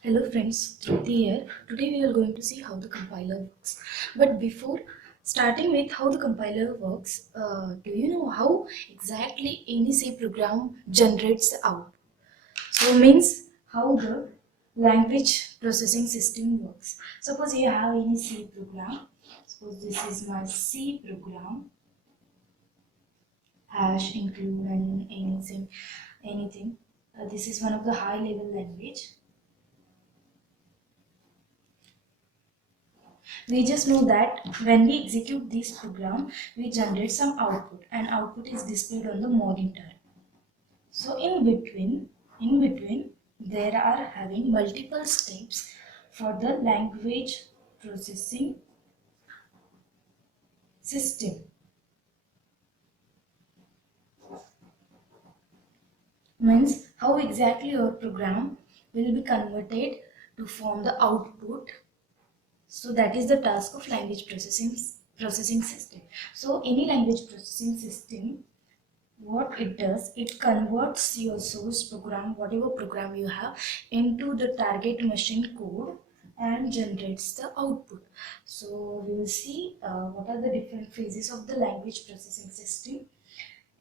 Hello friends, Trupti here. Today we are going to see how the compiler works. But before starting with how the compiler works, do you know how exactly any C program generates the output? So means how the language processing system works. Suppose you have any C program. Suppose this is my C program, hash include and anything. This is one of the high level language. We just know that when we execute this program, we generate some output and output is displayed on the monitor. So in between, there are having multiple steps for the language processing system. Means how exactly your program will be converted to form the output. So that is the task of language processing system. So any language processing system, what it does, it converts your source program, whatever program you have, into the target machine code and generates the output. So we will see what are the different phases of the language processing system.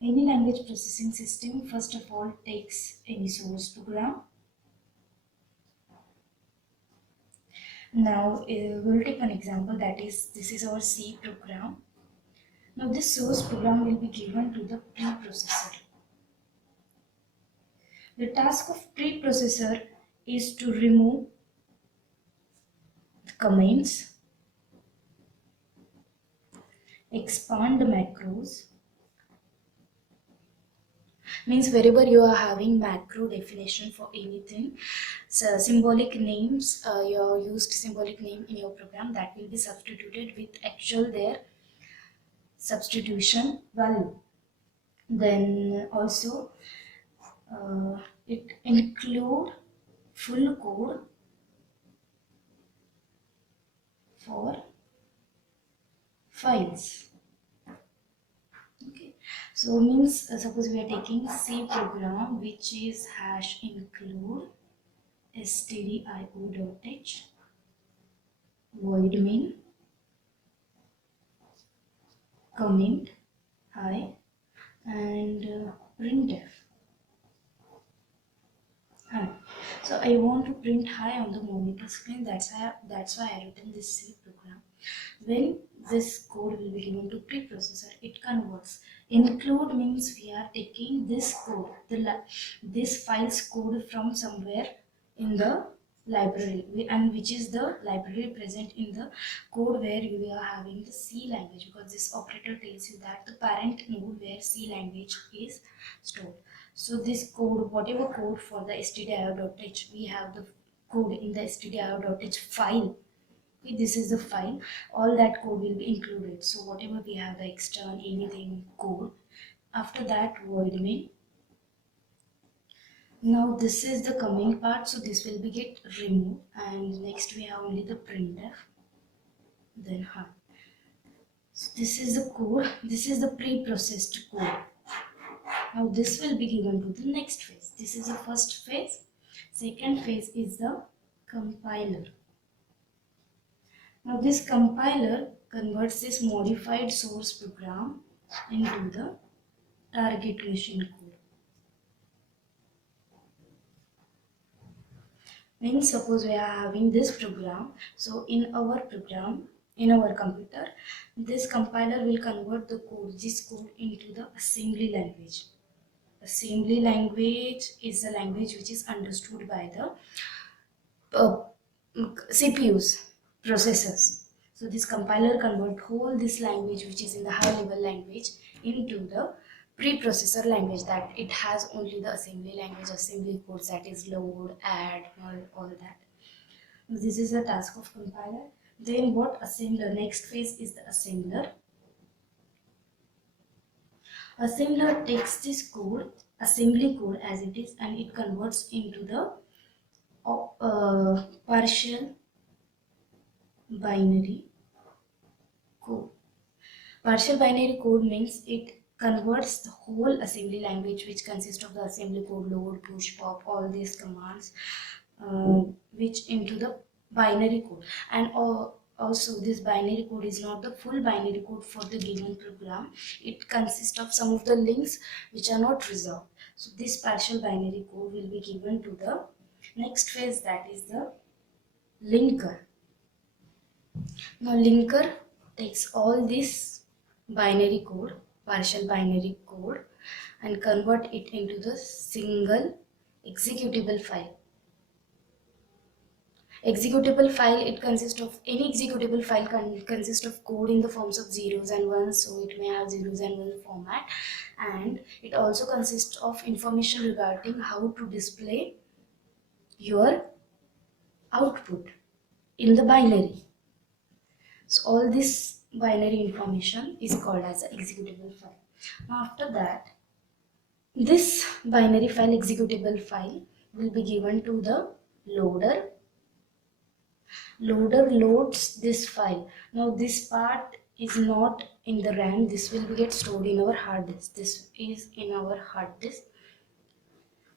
Any language processing system first of all takes any source program. Now we'll take an example, that is, this is our C program. Now this source program will be given to the preprocessor. The task of preprocessor is to remove the comments, expand the macros, means wherever you are having macro definition for anything, so symbolic names, your used symbolic name in your program, that will be substituted with actual their substitution value. Then also it include full code for files. Okay, so means suppose we are taking C program, which is hash include stdio.h void main comment hi and printf hi. So I want to print hi on the monitor screen. That's why I written this C program. When this code will be given to preprocessor, it converts. Include means we are taking this code, this file's code from somewhere in the library, and which is the library present in the code where you are having the C language, because this operator tells you that the parent node where C language is stored. So this code, whatever code for the stdio.h, we have the code in the stdio.h file. Okay, this is the file, all that code will be included. So whatever we have, the external anything code, after that void main. Now this is the coming part, so this will be get removed, and next we have only the printf, then hi. So this is the code, this is the pre-processed code. Now this will be given to the next phase. This is the first phase. Second phase is the compiler. Now this compiler converts this modified source program into the target machine code. When suppose we are having this program, so in our program, in our computer, this compiler will convert the code, this code, into the assembly language. Assembly language is the language which is understood by the CPUs, processors. So this compiler convert whole this language which is in the high level language into the preprocessor language, that it has only the assembly language, assembly codes, that is load, add, all that. This is the task of compiler. Then what assembler, next phase is the assembler. Assembler takes this code, assembly code as it is, and it converts into the partial binary code. Partial binary code means it converts the whole assembly language, which consists of the assembly code, load, push, pop, all these commands, uh, which into the binary code. And also this binary code is not the full binary code for the given program. It consists of some of the links which are not resolved. So this partial binary code will be given to the next phase, that is the linker. Now linker takes all this binary code, partial binary code, and convert it into the single executable file. Executable file, it consists of any executable file consists of code in the forms of zeros and ones, so it may have zeros and ones format, and it also consists of information regarding how to display your output in the binary. So all this binary information is called as an executable file. Now after that, this binary file, executable file, will be given to the loader. Loader loads this file. Now this part is not in the RAM, this will get stored in our hard disk. This is in our hard disk.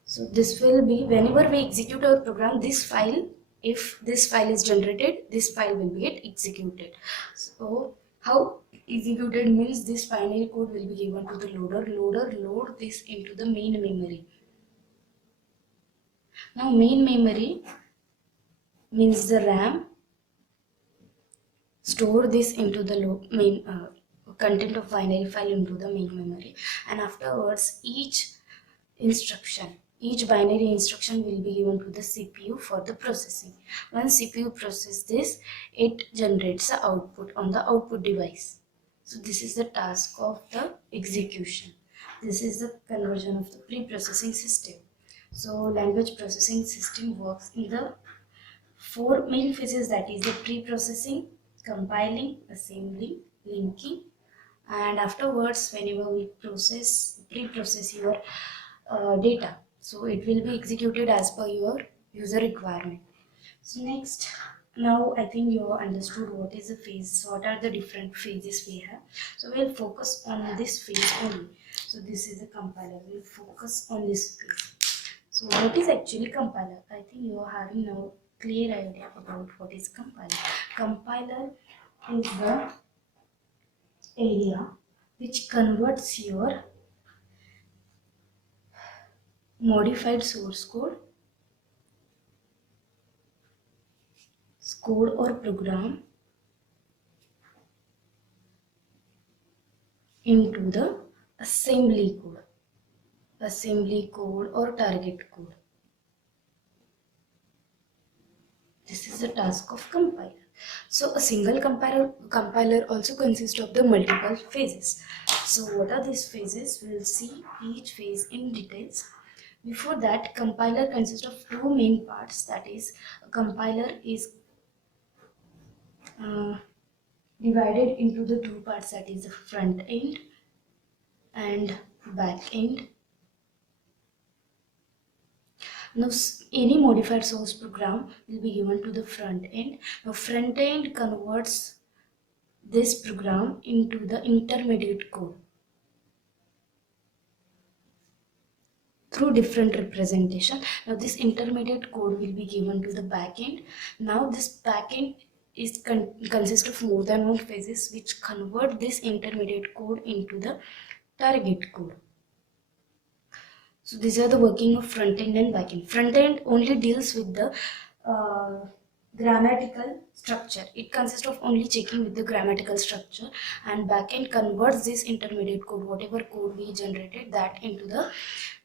So this will be, whenever we execute our program, this file, if this file is generated, this file will be get executed. So how executed means this binary code will be given to the loader. Loader load this into the main memory. Now main memory means the RAM. Store this into the main content of binary file into the main memory, and afterwards each binary instruction will be given to the CPU for the processing. Once CPU processes this, it generates the output on the output device. So this is the task of the execution. This is the conversion of the pre-processing system. So language processing system works in the four main phases, that is the pre-processing, compiling, assembling, linking, and afterwards whenever we pre-process your data, so it will be executed as per your user requirement. So next, now I think you have understood what is the phase, what are the different phases we have. So we'll focus on this phase only. So this is a compiler, we'll focus on this phase. So what is actually compiler? I think you are having now clear idea about what is compiler. Compiler is the area which converts your modified source code or program into the assembly code or target code. This is the task of compiler. So a single compiler also consists of the multiple phases. So what are these phases? We will see each phase in details. Before that, compiler consists of two main parts. That is, a compiler is uh, divided into the two parts, that is the front end and back end. Now any modified source program will be given to the front end. Now front end converts this program into the intermediate code through different representation. Now this intermediate code will be given to the backend. Now this backend is consists of more than one phases which convert this intermediate code into the target code. So these are the working of front end and back end. Front end only deals with the uh, grammatical structure. It consists of only checking with the grammatical structure, and back end converts this intermediate code, whatever code we generated, that into the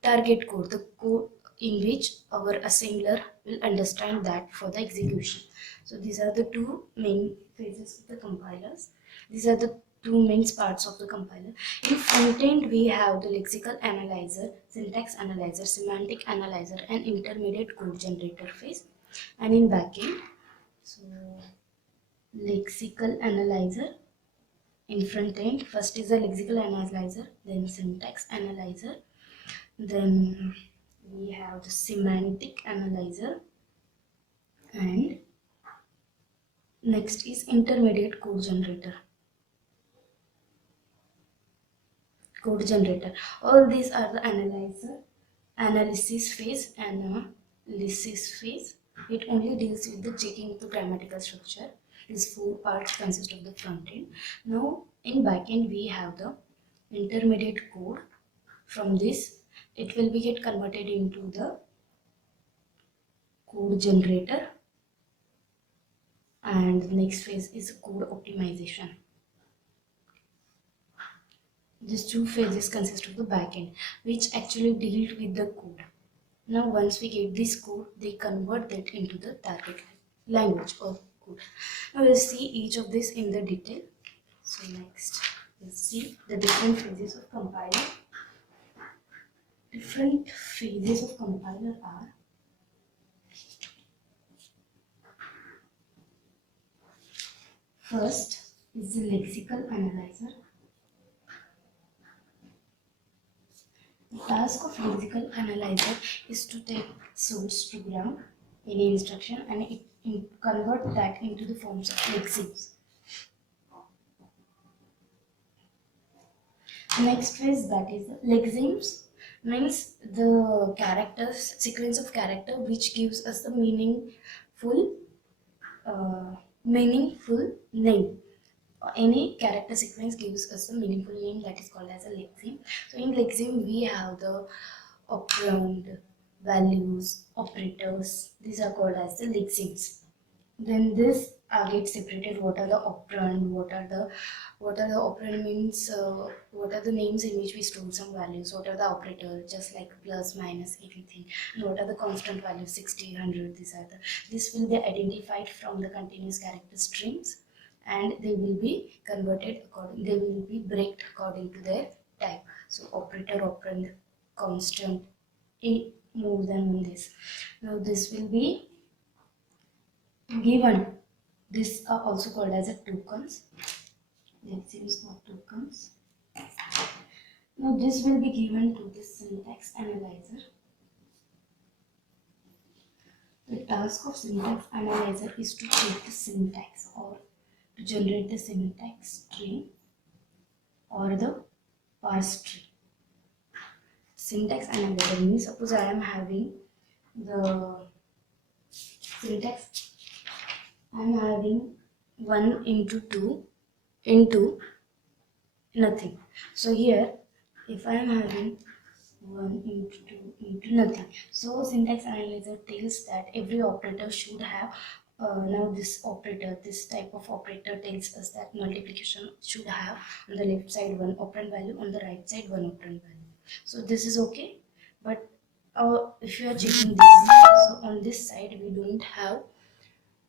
target code, the code in which our assembler will understand that for the execution. So these are the two main phases of the compilers. These are the two main parts of the compiler. In front end, we have the lexical analyzer, syntax analyzer, semantic analyzer, and intermediate code generator phase. And in back end, so lexical analyzer. In front end, first is the lexical analyzer, then syntax analyzer, then we have the semantic analyzer, and next is intermediate code generator. All these are the analysis phase, analysis phase, It only deals with the checking of the grammatical structure. These four parts consist of the front end. Now in backend we have the intermediate code. From this, it will be get converted into the code generator, and the next phase is code optimization. These two phases consist of the backend, which actually deal with the code. Now once we get this code, they convert that into the target language or code. Now we'll see each of this in the detail. So next, we'll see the different phases of compiler. Different phases of compiler are: first is the lexical analyzer. The task of lexical analyzer is to take source program, any instruction, and convert that into the forms of lexemes. Next phase, that is the lexemes, means the characters, sequence of character which gives us the meaningful name. Any character sequence gives us a meaningful name, that is called as a lexeme. So in lexeme we have the operand, values, operators. These are called as the lexemes. Then this gets separated. What are the operand? What are the operand means? What are the names in which we store some values? What are the operators? Just like plus, minus, everything. And what are the constant values? 60, 100. These are the. This will be identified from the continuous character strings, and they will be converted according. They will be breaked according to their type. So operator, operand, constant, a more than this. Now this will be given. These are also called as a tokens. Lexemes or tokens. Now this will be given to the syntax analyzer. The task of syntax analyzer is to take the syntax or to generate the syntax tree or the parse tree. Syntax analyzer means, suppose I am having the syntax, I am having 1 into 2 into nothing. So here, if I am having 1 into 2 into nothing, so syntax analyzer tells that every operator should have now this operator, this type of operator tells us that multiplication should have on the left side one operand value, on the right side one operand value. So this is okay, but if you are checking this, so on this side we don't have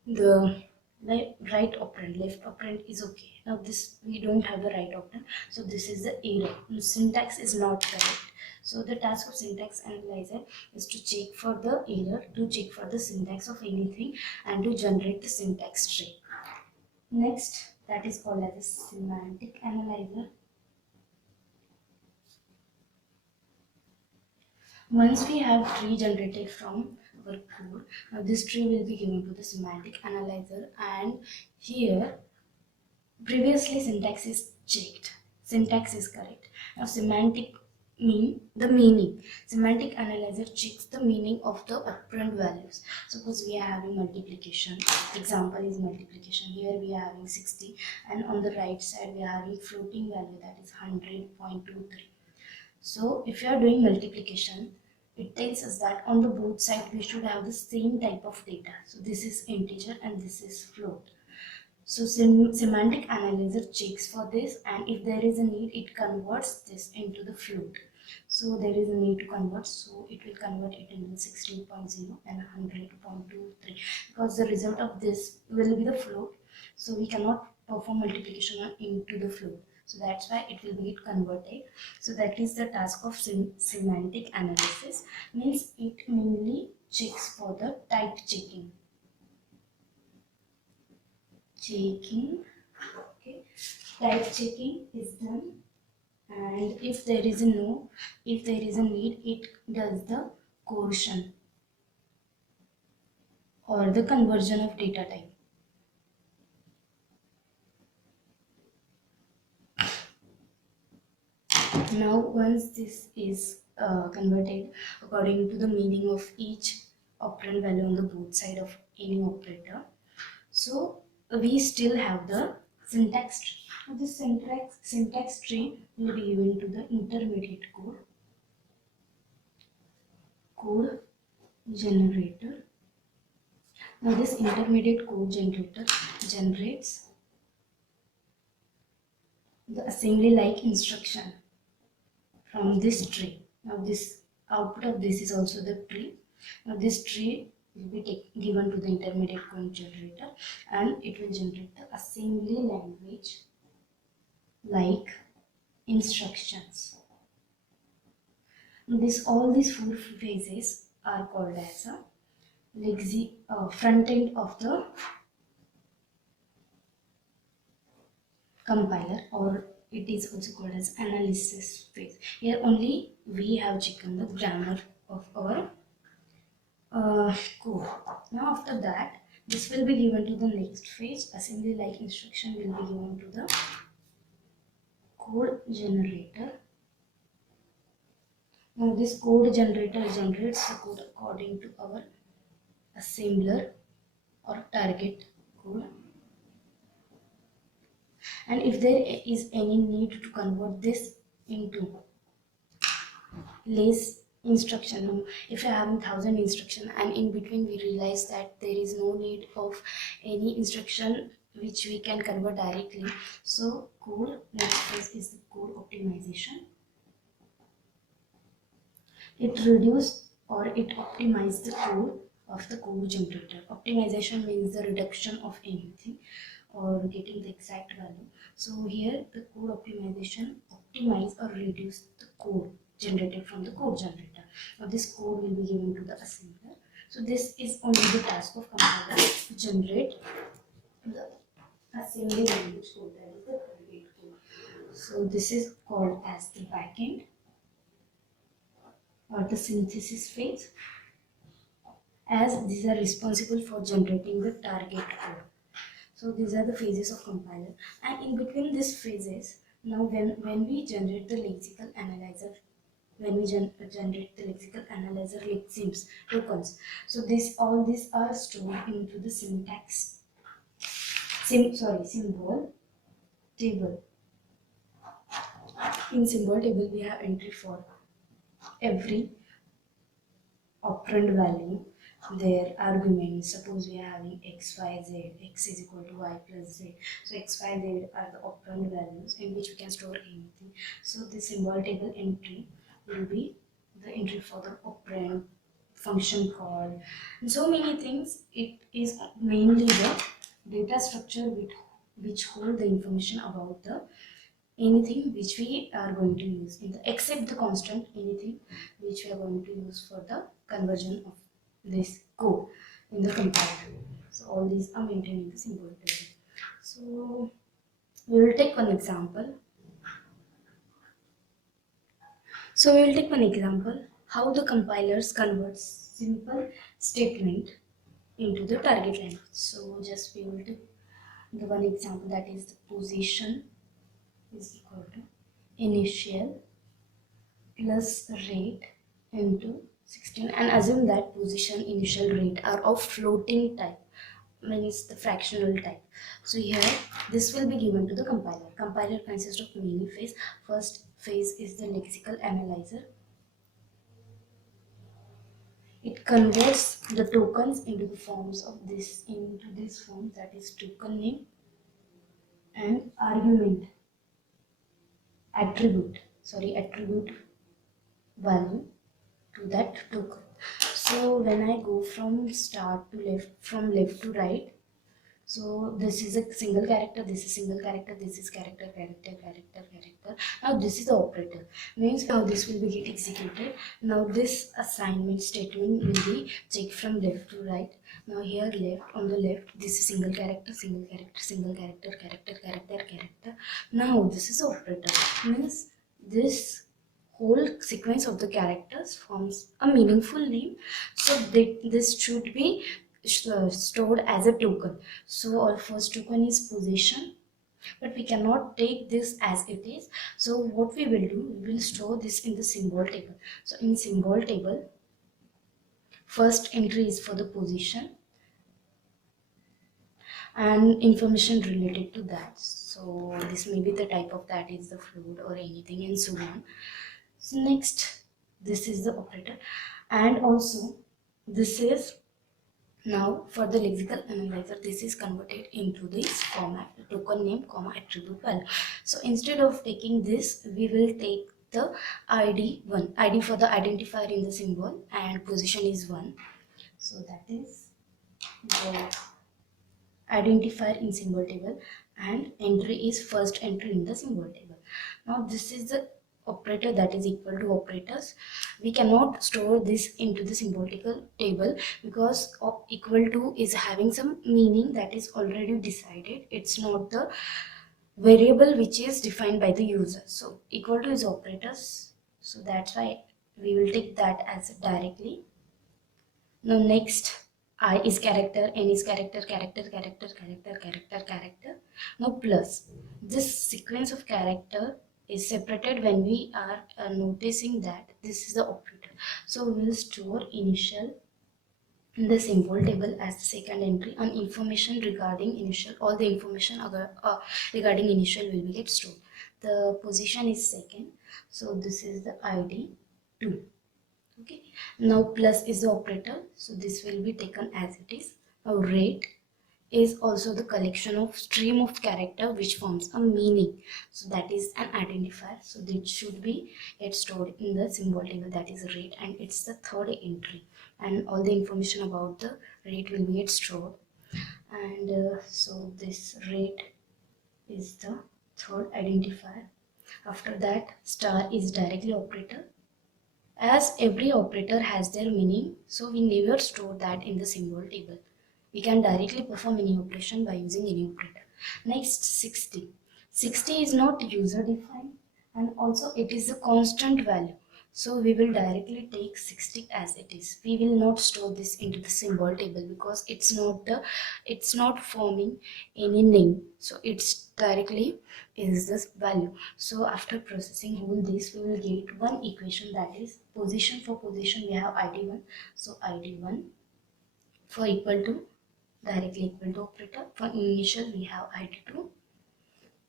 the right operand, left operand is okay. Now this we don't have the right operand, so this is the error. Syntax is not correct. So the task of syntax analyzer is to check for the error, to check for the syntax of anything, and to generate the syntax tree. Next, that is called as a semantic analyzer. Once we have tree generated from our code, now this tree will be given to the semantic analyzer, and here previously syntax is checked. Syntax is correct. Now semantic mean the meaning. Semantic analyzer checks the meaning of the operand values. Suppose we are having multiplication. Example is multiplication. Here we are having 60, and on the right side we are having floating value, that is 100.23. So if you are doing multiplication, it tells us that on the both sides we should have the same type of data. So this is integer and this is float. So semantic analyzer checks for this, and if there is a need, it converts this into the float. So there is a need to convert, so it will convert it into 16.0 and 100.23, because the result of this will be the float. So we cannot perform multiplication into the float. So that's why it will be converted. So that is the task of semantic analysis. Means it mainly checks for the type checking. Okay, type checking is done, and if there is a need, it does the coercion or the conversion of data type. Now once this is converted according to the meaning of each operand value on the both side of any operator. So we still have the syntax tree. Now this syntax tree will be given to the intermediate code generator. Now this intermediate code generator generates the assembly like instruction from this tree. Now this output of this is also the tree. Now this tree will be given to the intermediate code generator, and it will generate the assembly language like instructions. All these four phases are called as a front end of the compiler, or it is also called as analysis phase. Here only we have checked the grammar of our code. Now after that, this will be given to the next phase. Assembly like instruction will be given to the code generator. Now this code generator generates the code according to our assembler or target code. And if there is any need to convert this into less instruction, if you have 1,000 instruction and in between we realize that there is no need of any instruction which we can convert directly, so next phase is the code optimization. It reduce or it optimize the code of the code generator. Optimization means the reduction of anything or getting the exact value. So here the code optimization optimize or reduce the code generated from the code generator. Now this code will be given to the assembler. So this is only the task of compiler to generate the assembly language code, that is the target code. So this is called as the backend or the synthesis phase, as these are responsible for generating the target code. So these are the phases of compiler, and in between these phases, now when we generate the lexical analyzer, generate the lexical analyzer lexims tokens, so all these are stored into the symbol table. In symbol table we have entry for every operand value, their arguments. Suppose we are having x, y, z, x is equal to y plus z. So x, y, z are the operand values in which we can store anything. So the symbol table entry will be the entry for the operand, function call, and so many things. It is mainly the data structure which hold the information about the anything which we are going to use in the, except the constant, anything which we are going to use for the conversion of this code in the compiler. So all these are maintained in the symbol table. So we will take one example. How the compilers convert simple statement into the target language. So just we will take the one example, that is the position is equal to initial plus rate into 16, and assume that position, initial, rate are of floating type, means the fractional type. So here this will be given to the compiler. Compiler consists of many phases. First phase is the lexical analyzer. It converts the tokens into the forms of this, form, that is token name and attribute value to that token. So when I go from left to right, so this is a single character, this is single character, this is character. Now this is the operator, means how this will be get executed. Now this assignment statement will be checked from left to right. Now here on the left, this is single character. Now this is operator, means this whole sequence of the characters forms a meaningful name. So this should be stored as a token. So our first token is position, but we cannot take this as it is. So what we will do, we will store this in the symbol table. So in symbol table, first entry is for the position and information related to that. So this may be the type of that is the float or anything and so on. So next, this is the operator, and also this is now for the lexical analyzer. This is converted into this format: token name, comma, attribute value. So instead of taking this, we will take the ID for the identifier in the symbol, and position is 1. So that is the identifier in symbol table, and entry is first entry in the symbol table. Now this is the operator that is equal to operators. We cannot store this into the symbolical table because of equal to is having some meaning that is already decided. It's not the variable which is defined by the user. So equal to is operators, so that's why we will take that as directly. Now next, I is character, N is character, character, character, character, character, character. Now plus, this sequence of character is separated when we are noticing that this is the operator. So we will store initial in the symbol table as the second entry, and information regarding initial, all the information regarding initial will be get stored. The position is second, so this is the ID 2. Okay, now plus is the operator, so this will be taken as it is. Now rate is also the collection of stream of character which forms a meaning, so that is an identifier, so this should be get stored in the symbol table, that is rate, and it's the third entry, and all the information about the rate will be get stored. And so this rate is the third identifier. After that, star is directly operator. As every operator has their meaning, so we never store that in the symbol table. We can directly perform any operation by using any operator. Next, 60. 60 is not user defined, and also it is a constant value. So we will directly take 60 as it is. We will not store this into the symbol table because it's not forming any name. So it's directly is this value. So after processing all this, we will get one equation, that is position. For position we have ID1, so ID1 for equal to directly equal to operator. For initial we have ID2.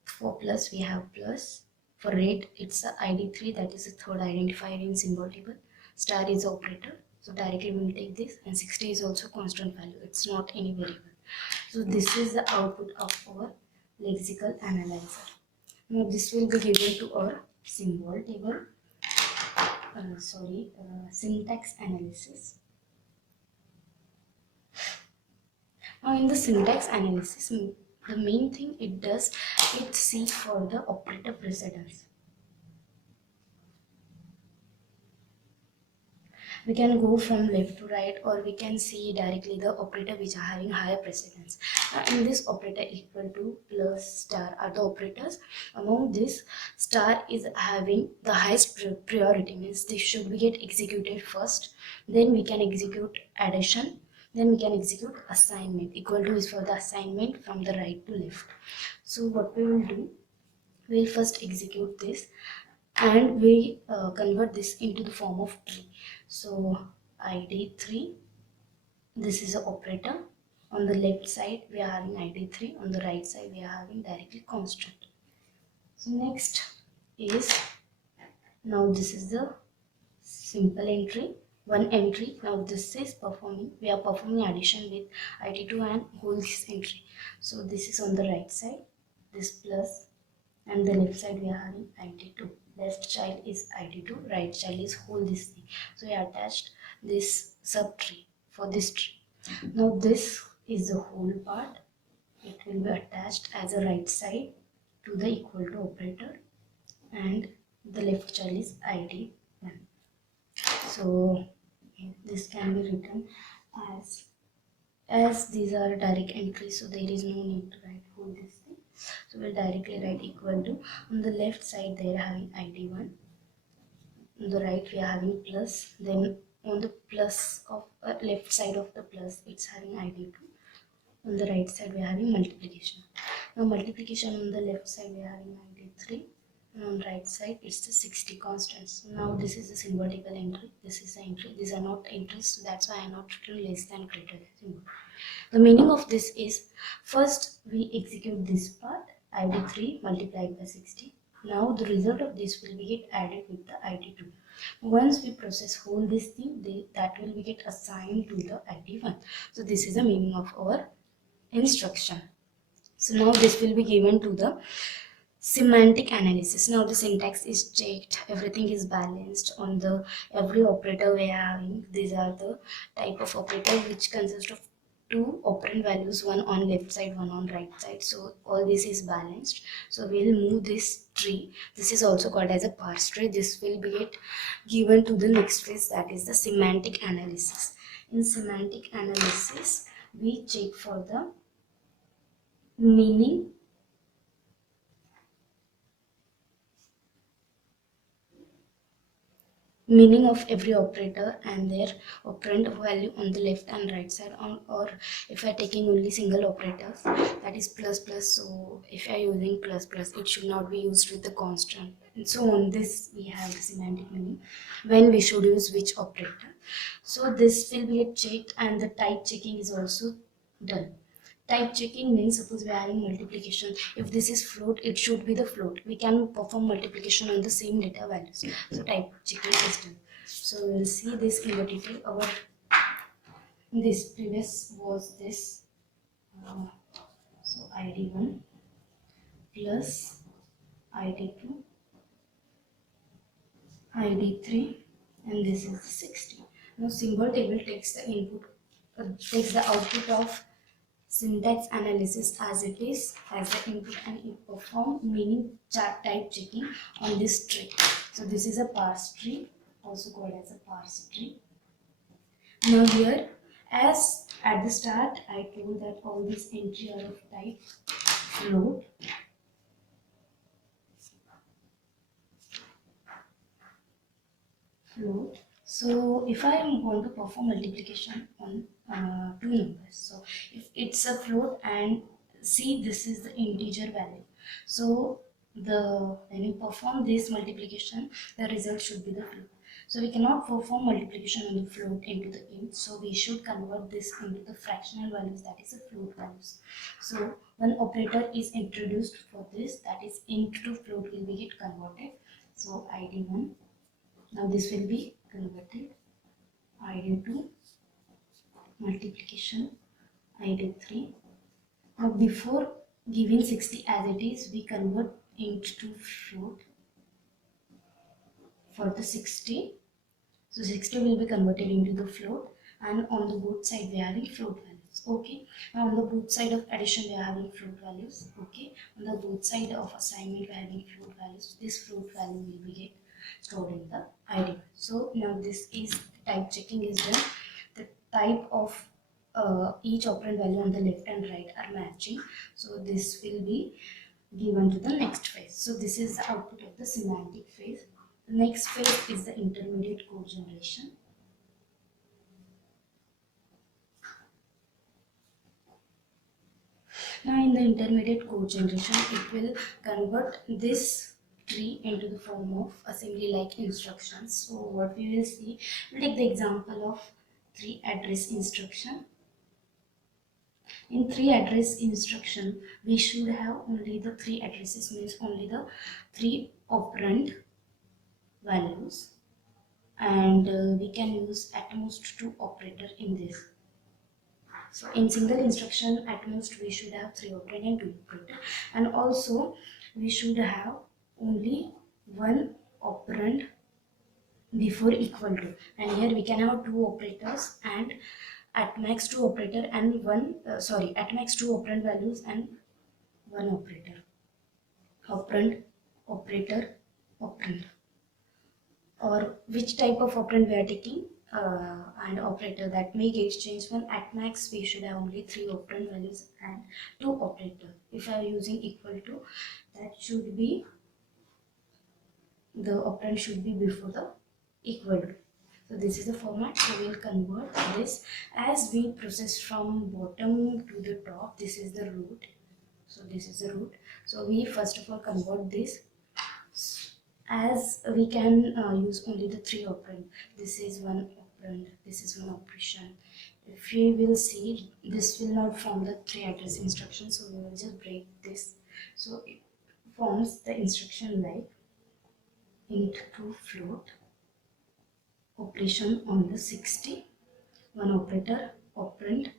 For plus we have plus. For rate it's a ID3, that is the third identifier in symbol table. Star is operator, so directly we will take this, and 60 is also constant value, it's not any variable. So this is the output of our lexical analyzer. Now this will be given to our symbol table, syntax analysis. Now in the syntax analysis, the main thing it does, it seeks for the operator precedence. We can go from left to right, or we can see directly the operator which are having higher precedence. In this, operator equal to plus star are the operators. Among this, star is having the highest priority, means this should be get executed first, then we can execute addition, then we can execute assignment. Equal to is for the assignment from the right to left. So what we will do, we will first execute this, and we convert this into the form of tree. So ID3, this is an operator. On the left side we are having ID3, on the right side we are having directly constant. So next is, now this is the simple entry, one entry. Now this is performing, we are performing addition with ID2 and whole this entry. So this is on the right side, this plus, and the left side we are having ID2. Left child is ID2, right child is whole this thing. So we attached this subtree for this tree. Now this is the whole part. It will be attached as a right side to the equal to operator, and the left child is ID1. So this can be written as these are direct entries, so there is no need to write whole this thing. So we'll directly write equal to. On the left side they are having ID1, on the right we are having plus, then on the plus of left side of the plus it's having ID2, on the right side we are having multiplication. Now multiplication on the left side we are having ID3, and on right side it's the 60 constants. Now this is the symbolical entry, this is the entry, these are not entries, so that's why I not written less than greater than symbol. The meaning of this is, first we execute this part, id 3 multiplied by 60. Now the result of this will be get added with the id 2. Once we process whole this thing, that will be get assigned to the id 1. So this is the meaning of our instruction. So now this will be given to the semantic analysis. Now the syntax is checked, everything is balanced on the every operator we are having. These are the type of operator which consist of two operand values, one on left side, one on right side. So all this is balanced. So we'll move this tree. This is also called as a parse tree. This will be given to the next phase, that is the semantic analysis. In semantic analysis, we check for the meaning of every operator and their operand value on the left and right side, or if I taking only single operators, that is plus plus. So if I using plus plus, it should not be used with the constant, and so on. This we have the semantic meaning when we should use which operator. So this will be checked, and the type checking is also done. Type checking means, suppose we are having multiplication. If this is float, it should be the float. We can perform multiplication on the same data values. So type checking is done. So we will see this in the detail. Our this previous was this. So id1 plus id2, id3, and this is 60. Now symbol table takes the input, takes the output of syntax analysis as it is as the input, and it perform meaning chart type checking on this tree. So this is a parse tree, also called as a parse tree. Now here, as at the start I told that all these entry are of type float. So if I want to perform multiplication on two numbers, so if it's a float and see this is the integer value, so when you perform this multiplication, the result should be the float. So we cannot perform multiplication on the float into the int, so we should convert this into the fractional values, that is the float values. So one operator is introduced for this, that is int to float will be get converted. So id1, now this will be converted, id2 multiplication id3. Now before giving 60 as it is, we convert int to float for the 60. So 60 will be converted into the float, and on the both side we are having float values. Okay. Now on the both side of addition we are having float values. Okay. On the both side of assignment we are having float values. This float value will be get stored in the id. So now this is type checking is done. The type of each operand value on the left and right are matching. So this will be given to the next phase. So this is the output of the semantic phase. The next phase is the intermediate code generation. Now in the intermediate code generation, it will convert this tree into the form of assembly like instructions. So what we will see, we'll take the example of 3 address instruction. In 3 address instruction, we should have only the 3 addresses, means only the 3 operand values, and we can use at most 2 operator in this. So in single instruction, at most we should have 3 operand and 2 operator, and also we should have only 1 operand before equal to, and here we can have 2 operators and at max 2 operator and at max 2 operand values and 1 operator, operand, operator, operand, or which type of operand we are taking, and operator that may get changed. When at max we should have only 3 operand values and 2 operator. If I am using equal to, that should be the operand should be before the equal to. So this is the format. So we will convert this as we process from bottom to the top. This is the root. So this is the root. So we first of all convert this as we can use only the three operand. This is one operand, this is one operation. If we will see, this will not form the three address instruction, so we will just break this. So it forms the instruction like int to float operation on the 60, one operator operand,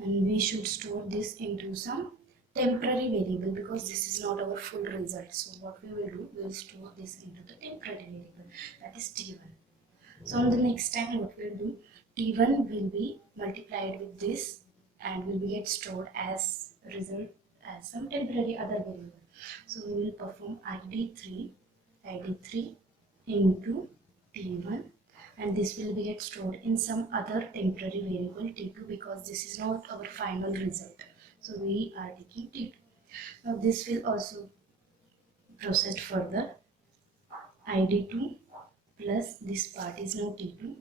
and we should store this into some temporary variable because this is not our full result. So what we will do, we will store this into the temporary variable, that is t1. So on the next time what we will do, t1 will be multiplied with this and will be get stored as result as some temporary other variable. So we will perform id3 into t1, and this will be get stored in some other temporary variable t2 because this is not our final result. So we are taking t2. Now this will also processed further, id2 plus this part is now t2.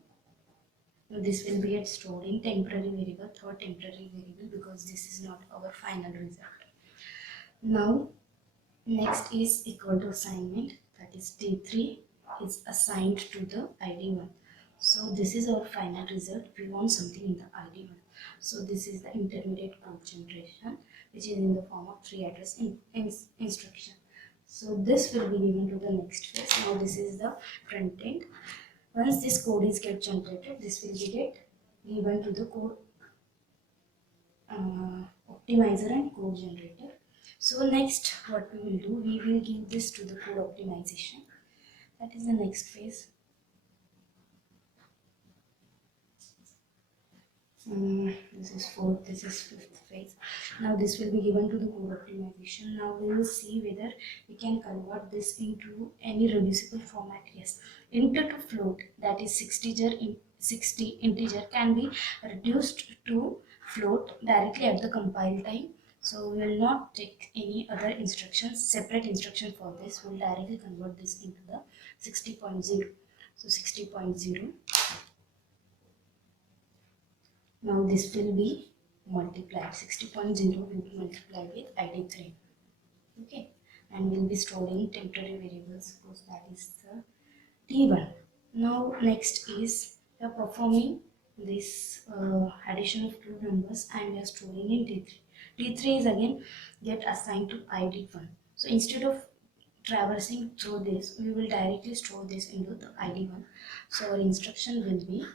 Now this will be get stored in temporary variable, third temporary variable, because this is not our final result. Now next is equal to assignment, that is t3 is assigned to the id1. So this is our final result. We want something in the id1. So this is the intermediate code generation, which is in the form of three address instruction. So this will be given to the next phase. Now this is the front end. Once this code is get generated, this will be get given to the code optimizer and code generator. So next what we will do, we will give this to the code optimization. That is the next phase. This is fourth, this is fifth phase. Now this will be given to the code optimization. Now we will see whether we can convert this into any reducible format. Yes, integer to float, that is 60 integer can be reduced to float directly at the compile time. So we will not take any other instructions, separate instruction for this. We will directly convert this into the 60.0. So 60.0. Now this will be multiplied, 60.0 will be multiplied with id3. Okay, and will be storing temporary variables, suppose that is the t1. Now next is we are performing this addition of two numbers and we are storing in t3. t3 is again get assigned to id1. So instead of traversing through this, we will directly store this into the id1. So our instruction will be,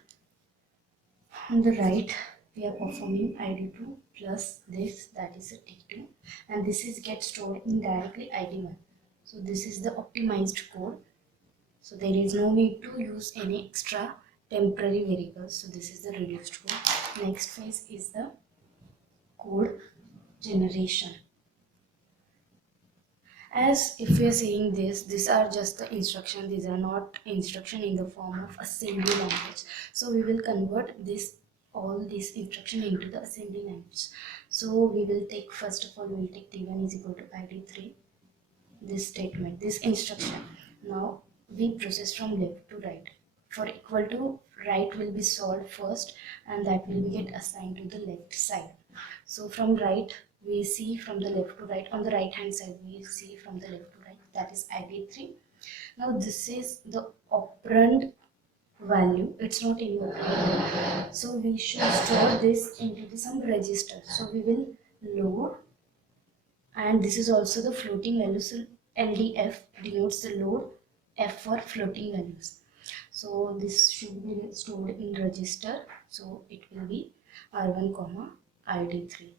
on the right we are performing id2 plus this, that is a t2, and this is get stored in directly id1. So this is the optimized code, so there is no need to use any extra temporary variables. So this is the reduced code. Next phase is the code generation. As if we are saying this, these are just the instruction, these are not instruction in the form of assembly language. So we will convert this all this instruction into the assembly language. So we will take, first of all we will take t1 is equal to id3, this statement, this instruction. Now we process from left to right. For equal to, right will be solved first and that will be get assigned to the left side. So from right we see from the left to right, on the right hand side we see from the left to right, that is id3. Now this is the operand value, it's not in operand, so we should store this into some register. So we will load, and this is also the floating value, so ldf denotes the load, f for floating values. So this should be stored in register, so it will be r1 comma id3.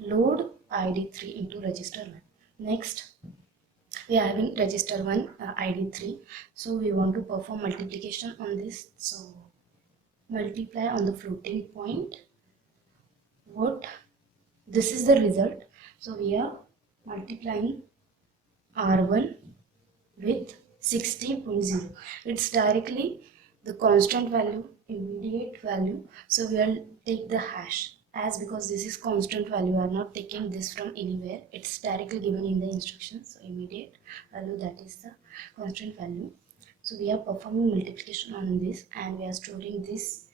Load id3 into register 1. Next we are having register 1 id3, so we want to perform multiplication on this. So multiply on the floating point, what, this is the result. So we are multiplying r1 with 60.0. It's directly the constant value, immediate value. So we will take the hash, as because this is constant value, we are not taking this from anywhere, it's directly given in the instructions. So immediate value, that is the constant value. So we are performing multiplication on this and we are storing this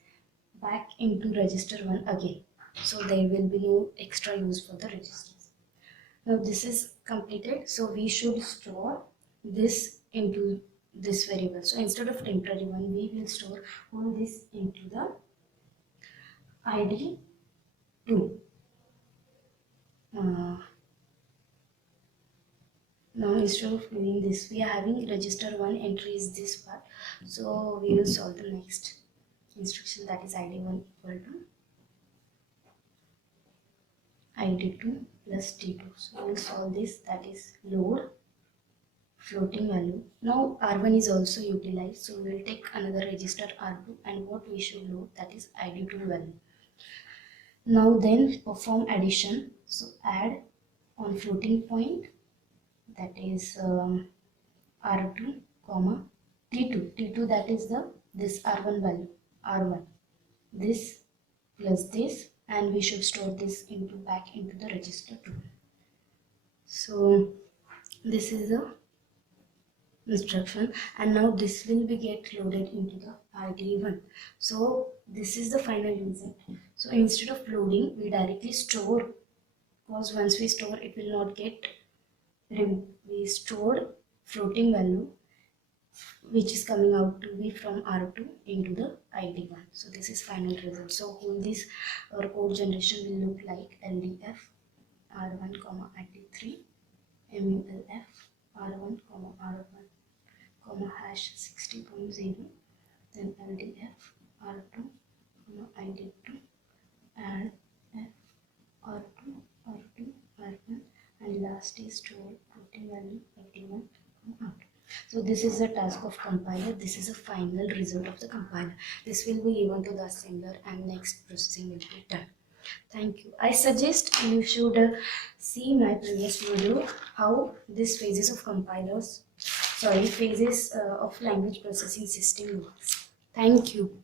back into register 1 again. So there will be no extra use for the registers. Now this is completed, so we should store this into this variable. So instead of temporary one, we will store all this into the id 2. Uh, Now instead of doing this, we are having register 1 entry is this part. So we will solve the next instruction, that is id1 equal to id2 plus t2. So we will solve this, that is load floating value. Now r1 is also utilized, so we will take another register r2, and what we should load, that is id2 value. Now then perform addition. So add on floating point, that is r2 comma t2. T2, that is the this r1 value, r1, this plus this, and we should store this into back into the register 2. So this is the instruction, and now this will be get loaded into the id1. So this is the final result. So instead of loading, we directly store, because once we store it will not get removed. We stored floating value which is coming out to be from R2 into the ID1. So this is final result. So whole this code generation will look like LDF R1 comma ID3 MULF R1 comma R1 comma hash 60.0, then LDF R2 comma ID2 add F R2 R2 R1, and last is store floating value 81 comma R2. So this is the task of compiler. This is a final result of the compiler. This will be given to the assembler and next processing will be done. Thank you. I suggest you should see my previous video how this phases of compilers, phases of language processing system works. Thank you.